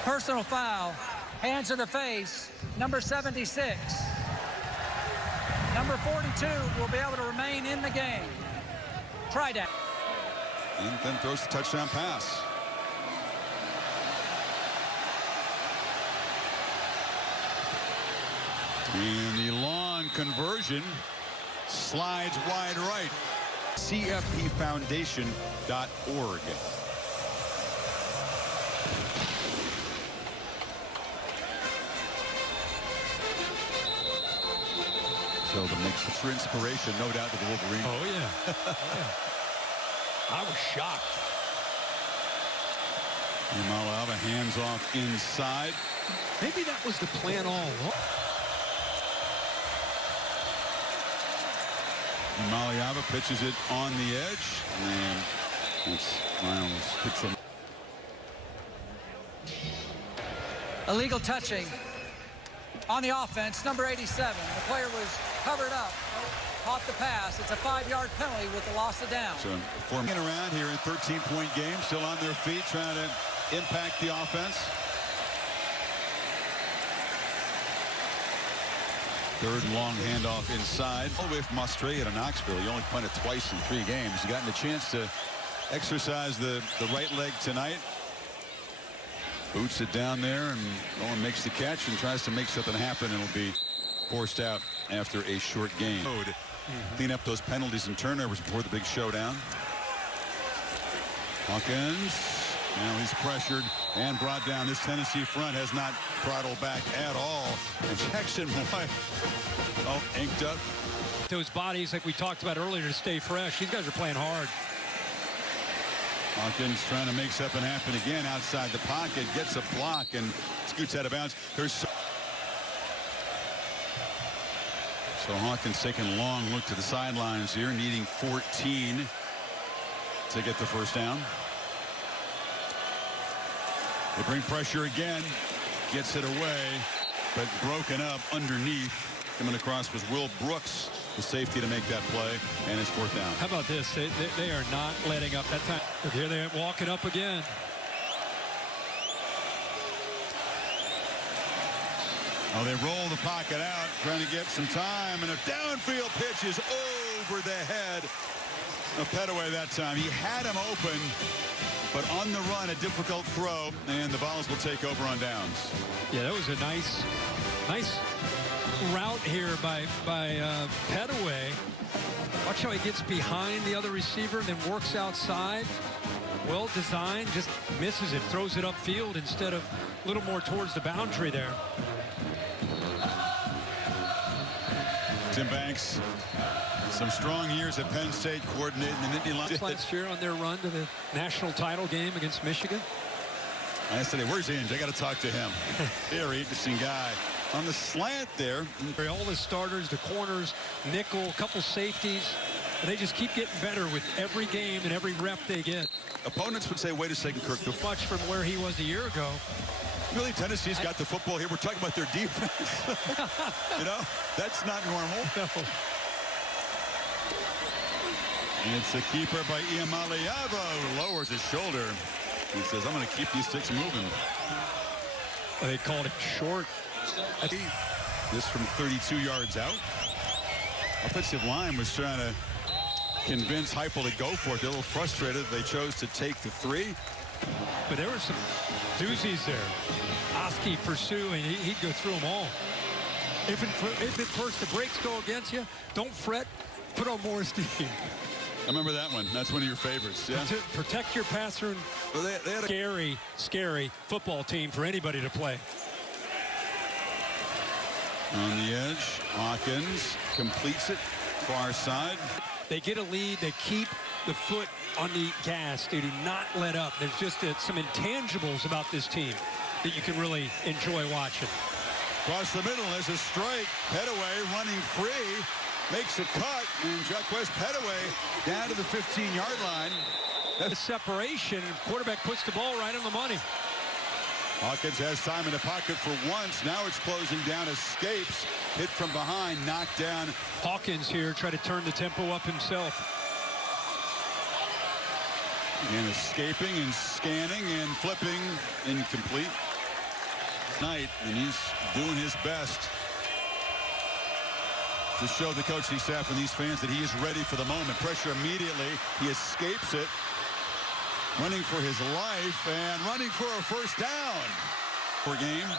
Personal foul, hands to the face, number 76. Number 42 will be able to remain in the game. Try that. And then throws the touchdown pass. And the long conversion slides wide right. CFPfoundation.org. So the mix for inspiration, no doubt, to the Wolverine. Oh, yeah. I was shocked. Imaliava hands off inside. Maybe that was the plan all along. Imaliava pitches it on the edge, and it's Miles hits him. Illegal touching on the offense, number 87. The player was covered up, caught the pass. It's a 5-yard penalty with the loss of down. So forming around here in 13-point game, still on their feet, trying to impact the offense. Third and long handoff inside. With Mostrey at Knoxville, he only punted twice in 3 games. He's gotten a chance to exercise the right leg tonight. Boots it down there, and Owen makes the catch and tries to make something happen, and it'll be forced out after a short game. Clean up those penalties and turnovers before the big showdown. Hawkins, now he's pressured and brought down. This Tennessee front has not throttled back at all. And Jackson White, inked up. Those bodies, like we talked about earlier, to stay fresh. These guys are playing hard. Hawkins trying to make something happen again outside the pocket, gets a block and scoots out of bounds. So Hawkins taking a long look to the sidelines here, needing 14 to get the first down. They bring pressure again, gets it away, but broken up underneath. Coming across was Will Brooks, the safety, to make that play, and it's 4th down. How about this? They are not letting up that time. Here they are walking up again. Oh, they roll the pocket out, trying to get some time, and a downfield pitch is over the head of Pettaway that time. He had him open, but on the run, a difficult throw, and the Vols will take over on downs. Yeah, that was a nice route here by Pettaway. Watch how he gets behind the other receiver and then works outside. Well designed, just misses it, throws it upfield instead of a little more towards the boundary there. Tim Banks, some strong years at Penn State coordinating the Nittany Lions. Last year on their run to the national title game against Michigan. I asked today, where's Inge? I got to talk to him. Very interesting guy. On the slant there. All the starters, the corners, nickel, a couple safeties. They just keep getting better with every game and every rep they get. Opponents would say, wait a second, Kirk. So much from where he was a year ago. Really, Tennessee's got the football here. We're talking about their defense. You know, that's not normal. No. It's a keeper by Imaliava, who lowers his shoulder. He says, I'm going to keep these sticks moving. They called it short. This from 32 yards out. Offensive line was trying to convince Heupel to go for it. They're a little frustrated. They chose to take the 3. But there were some doozies there. Oski pursuing, he'd go through them all. If at first the brakes go against you, don't fret, put on more steam. I remember that one. That's one of your favorites. Yeah. Protect your passer. Well, they had a scary football team for anybody to play. on the edge. Hawkins completes it. Far side. They get a lead. They keep the foot on the gas. They do not let up. There's just some intangibles about this team that you can really enjoy watching. Across the middle is a strike. Pettaway running free. Makes a cut. And Jacquez Pettaway down to the 15-yard line. That's separation. Quarterback puts the ball right on the money. Hawkins has time in the pocket for once. Now it's closing down. Escapes. Hit from behind. Knocked down. Hawkins here try to turn the tempo up himself. And escaping and scanning and flipping, incomplete. Knight, and he's doing his best to show the coaching staff and these fans that he is ready for the moment. Pressure immediately. He escapes it. Running for his life and running for a first down per game.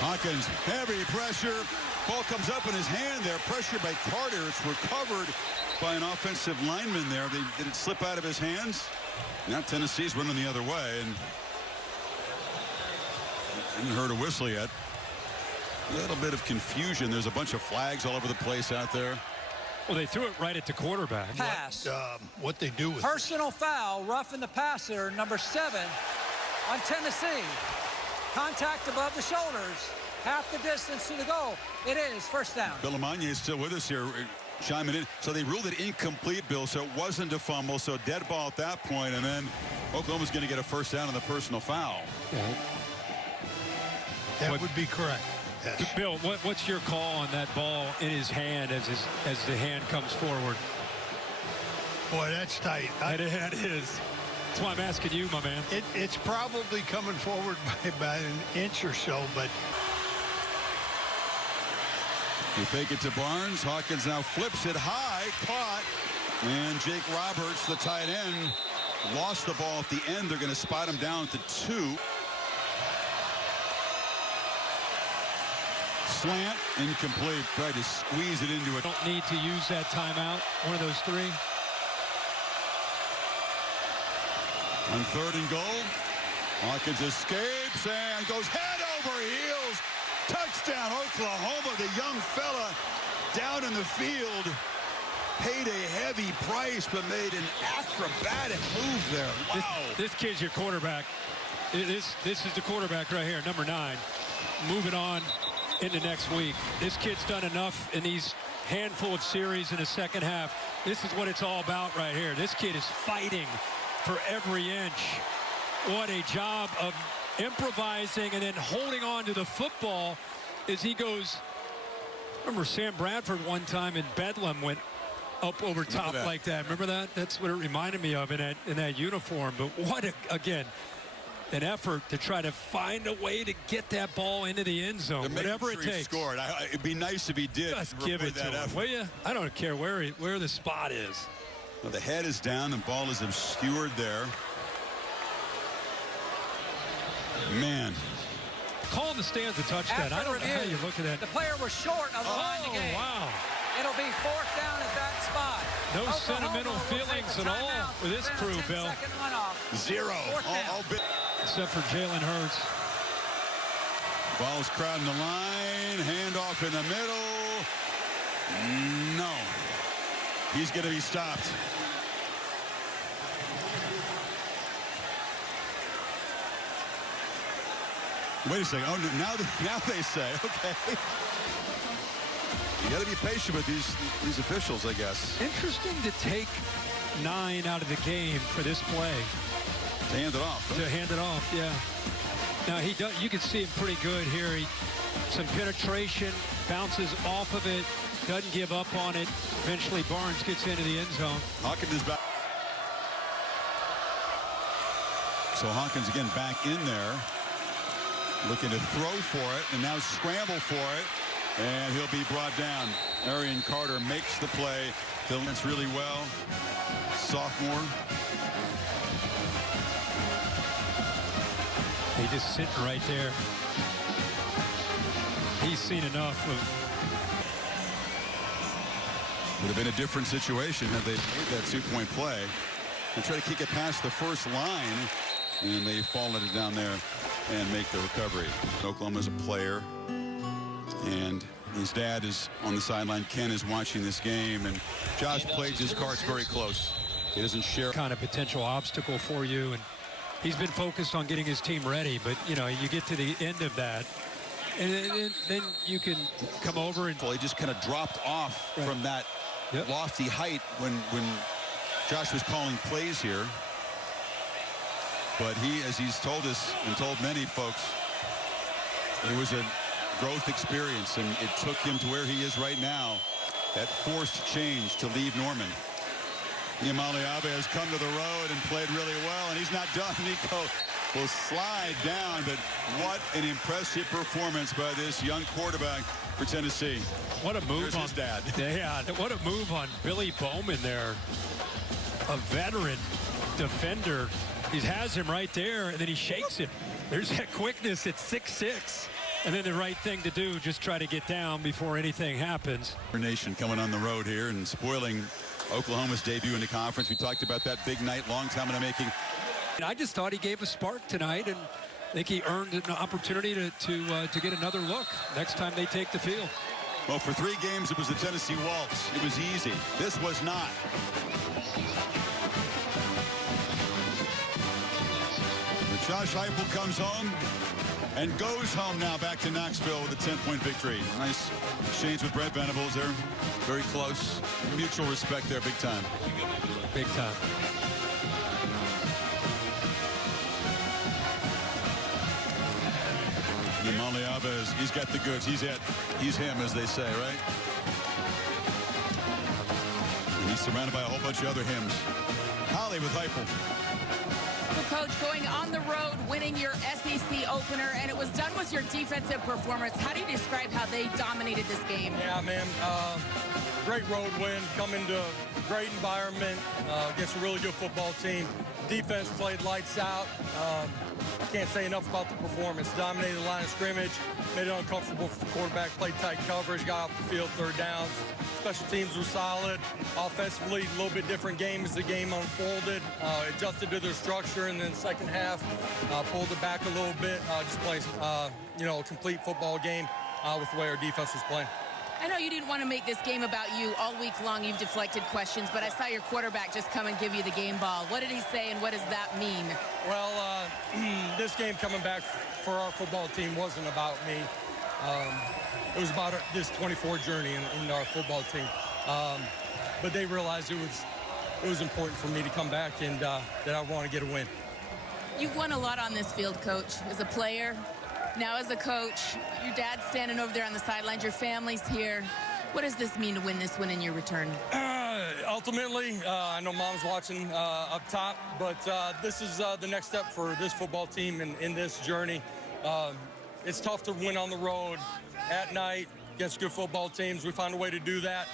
Hawkins, heavy pressure. Ball comes up in his hand there. Pressure by Carter. It's recovered by an offensive lineman there. Did it slip out of his hands? Now Tennessee's running the other way. And I haven't heard a whistle yet. A little bit of confusion. There's a bunch of flags all over the place out there. Well, they threw it right at the quarterback. Pass. What they do with Personal foul, roughing the passer, number 7 on Tennessee. Contact above the shoulders. Half the distance to the goal. It is first down. Bill Amanya is still with us here, chiming in. So they ruled it incomplete, Bill, so it wasn't a fumble. So dead ball at that point, and then Oklahoma's going to get a first down on the personal foul. that would be correct. Yes. Bill, what's your call on that ball in his hand as the hand comes forward? Boy, that's tight. That is. That's why I'm asking you, my man. It's probably coming forward by an inch or so, but You fake it to Barnes. Hawkins now flips it high, caught, and Jake Roberts, the tight end, lost the ball at the end. They're going to spot him down to 2. Slant, incomplete. Tried to squeeze it into it. Don't need to use that timeout. One of those 3. On 3rd and goal, Hawkins escapes and goes head over heels. Touchdown, Oklahoma. The young fella down in the field paid a heavy price, but made an acrobatic move there. Wow. This kid's your quarterback. This is the quarterback right here, number 9. Moving on into next week. This kid's done enough in these handful of series in the second half. This is what it's all about right here. This kid is fighting for every inch. What a job of improvising and then holding on to the football as he goes. Remember Sam Bradford one time in Bedlam went up over top like that. Remember that? That's what it reminded me of in that uniform. But what again, an effort to try to find a way to get that ball into the end zone, whatever it takes. Scored. It'd be nice if he did. Just give it to him, will you? I don't care where the spot is. Well, the head is down. The ball is obscured there. Man. Calling the stands a touchdown. I don't know how you look at that. The player was short of the line to gain. Wow. It'll be 4th down at that spot. No Oklahoma sentimental feelings at all with this crew, Bill. 0. All bit. Except for Jalen Hurts. Ball's crowding the line. Handoff in the middle. No. He's going to be stopped. Wait a second. Oh, now they say, okay. You got to be patient with these officials, I guess. Interesting to take 9 out of the game for this play. To hand it off. Huh? To hand it off, yeah. Now he does. You can see him pretty good here. Some penetration, bounces off of it, doesn't give up on it. Eventually Barnes gets into the end zone. Hawkins is back. So Hawkins again back in there, looking to throw for it, and now scramble for it, and he'll be brought down. Arian Carter makes the play. Fills really well. Sophomore. He just sitting right there. He's seen enough of. Would have been a different situation had they made that 2-point play and try to kick it past the first line, and they fall it down there and make the recovery. Oklahoma's a player, and his dad is on the sideline. Ken is watching this game, and Josh plays his cards very close. He doesn't share. Kind of potential obstacle for you, and he's been focused on getting his team ready, but you know, you get to the end of that, and then you can come over and. Well, he just kind of dropped off from that lofty height when Josh was calling plays here. But he, as he's told us and told many folks, it was a growth experience, and it took him to where he is right now. That forced change to leave Norman. Imaliabe has come to the road and played really well, and he's not done. Nico will slide down, but what an impressive performance by this young quarterback for Tennessee. What a move. There's on his dad. Yeah, what a move on Billy Bowman there. A veteran defender. He has him right there, and then he shakes him. There's that quickness at 6'6". And then the right thing to do, just try to get down before anything happens. Nation coming on the road here and spoiling Oklahoma's debut in the conference. We talked about that big night, long time in the making. And I just thought he gave a spark tonight, and I think he earned an opportunity to get another look next time they take the field. Well, for 3 games, it was the Tennessee Waltz. It was easy. This was not. But Josh Heupel comes home and goes home now back to Knoxville with a 10-point victory. Nice exchange with Brent Venables. They're very close. Mutual respect there, big time. Big time. Imaliabe, he's got the goods. He's it. He's him, as they say, right? And he's surrounded by a whole bunch of other hymns. Holly with Heupel. Well, Coach, going on the road, winning your SEC opener, and it was done with your defensive performance. How do you describe how they dominated this game? Yeah, man. Great road win. Come into a great environment against a really good football team. Defense played lights out. I can't say enough about the performance. Dominated the line of scrimmage, made it uncomfortable for the quarterback, played tight coverage, got off the field, third downs. Special teams were solid. Offensively, a little bit different game as the game unfolded. Adjusted to their structure, and then second half, pulled it back a little bit. Just playing, a complete football game with the way our defense was playing. I know you didn't want to make this game about you. All week long you've deflected questions, but I saw your quarterback just come and give you the game ball. What did he say, and what does that mean? Well, this game coming back for our football team wasn't about me. It was about this 24 journey in our football team. But they realized it was important for me to come back, and that I want to get a win. You've won a lot on this field, Coach, as a player. Now as a coach, your dad's standing over there on the sidelines, your family's here. What does this mean to win this one in your return? Ultimately, I know Mom's watching up top, but this is the next step for this football team in this journey. It's tough to win on the road at night against good football teams. We found a way to do that.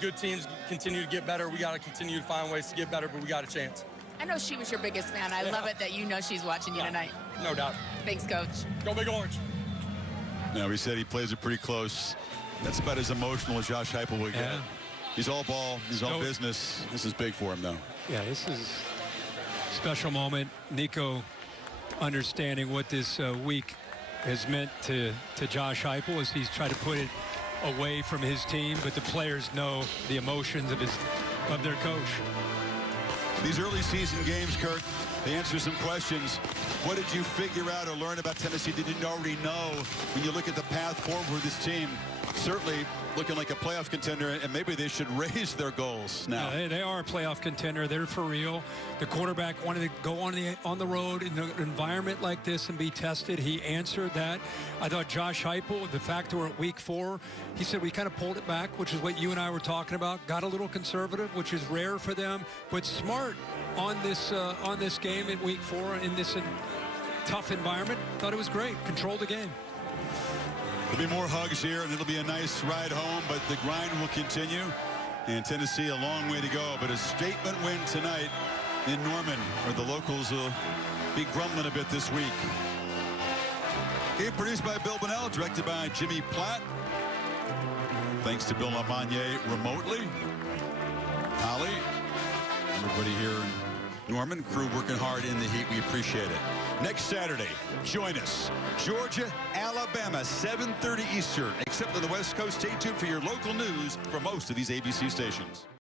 Good teams continue to get better. We got to continue to find ways to get better, but we got a chance. I know she was your biggest fan. I love it that you know she's watching you tonight. No doubt. Thanks, Coach. Go Big Orange. Now, he said he plays it pretty close. That's about as emotional as Josh Heupel would get. He's all ball. He's all business. This is big for him, though. Yeah, this is a special moment. Nico understanding what this week has meant to Josh Heupel as he's tried to put it away from his team, but the players know the emotions of their coach. These early season games, Kirk, they answer some questions. What did you figure out or learn about Tennessee that you didn't already know when you look at the path forward with this team? Certainly looking like a playoff contender, and maybe they should raise their goals now. Yeah, they are a playoff contender. They're for real. The quarterback wanted to go on the road in an environment like this and be tested. He answered that. I thought Josh Heupel, the fact that we're at week 4, he said we kind of pulled it back, which is what you and I were talking about. Got a little conservative, which is rare for them, but smart on this game in week 4 in this tough environment. Thought it was great. Controlled the game. There'll be more hugs here, and it'll be a nice ride home, but the grind will continue. And Tennessee, a long way to go, but a statement win tonight in Norman, where the locals will be grumbling a bit this week. Game produced by Bill Bonnell, directed by Jimmy Platt. Thanks to Bill LaMagnier remotely. Holly, everybody here in Norman, crew working hard in the heat. We appreciate it. Next Saturday, join us. Georgia, Alabama, 7:30 Eastern. Except on the West Coast, stay tuned for your local news from most of these ABC stations.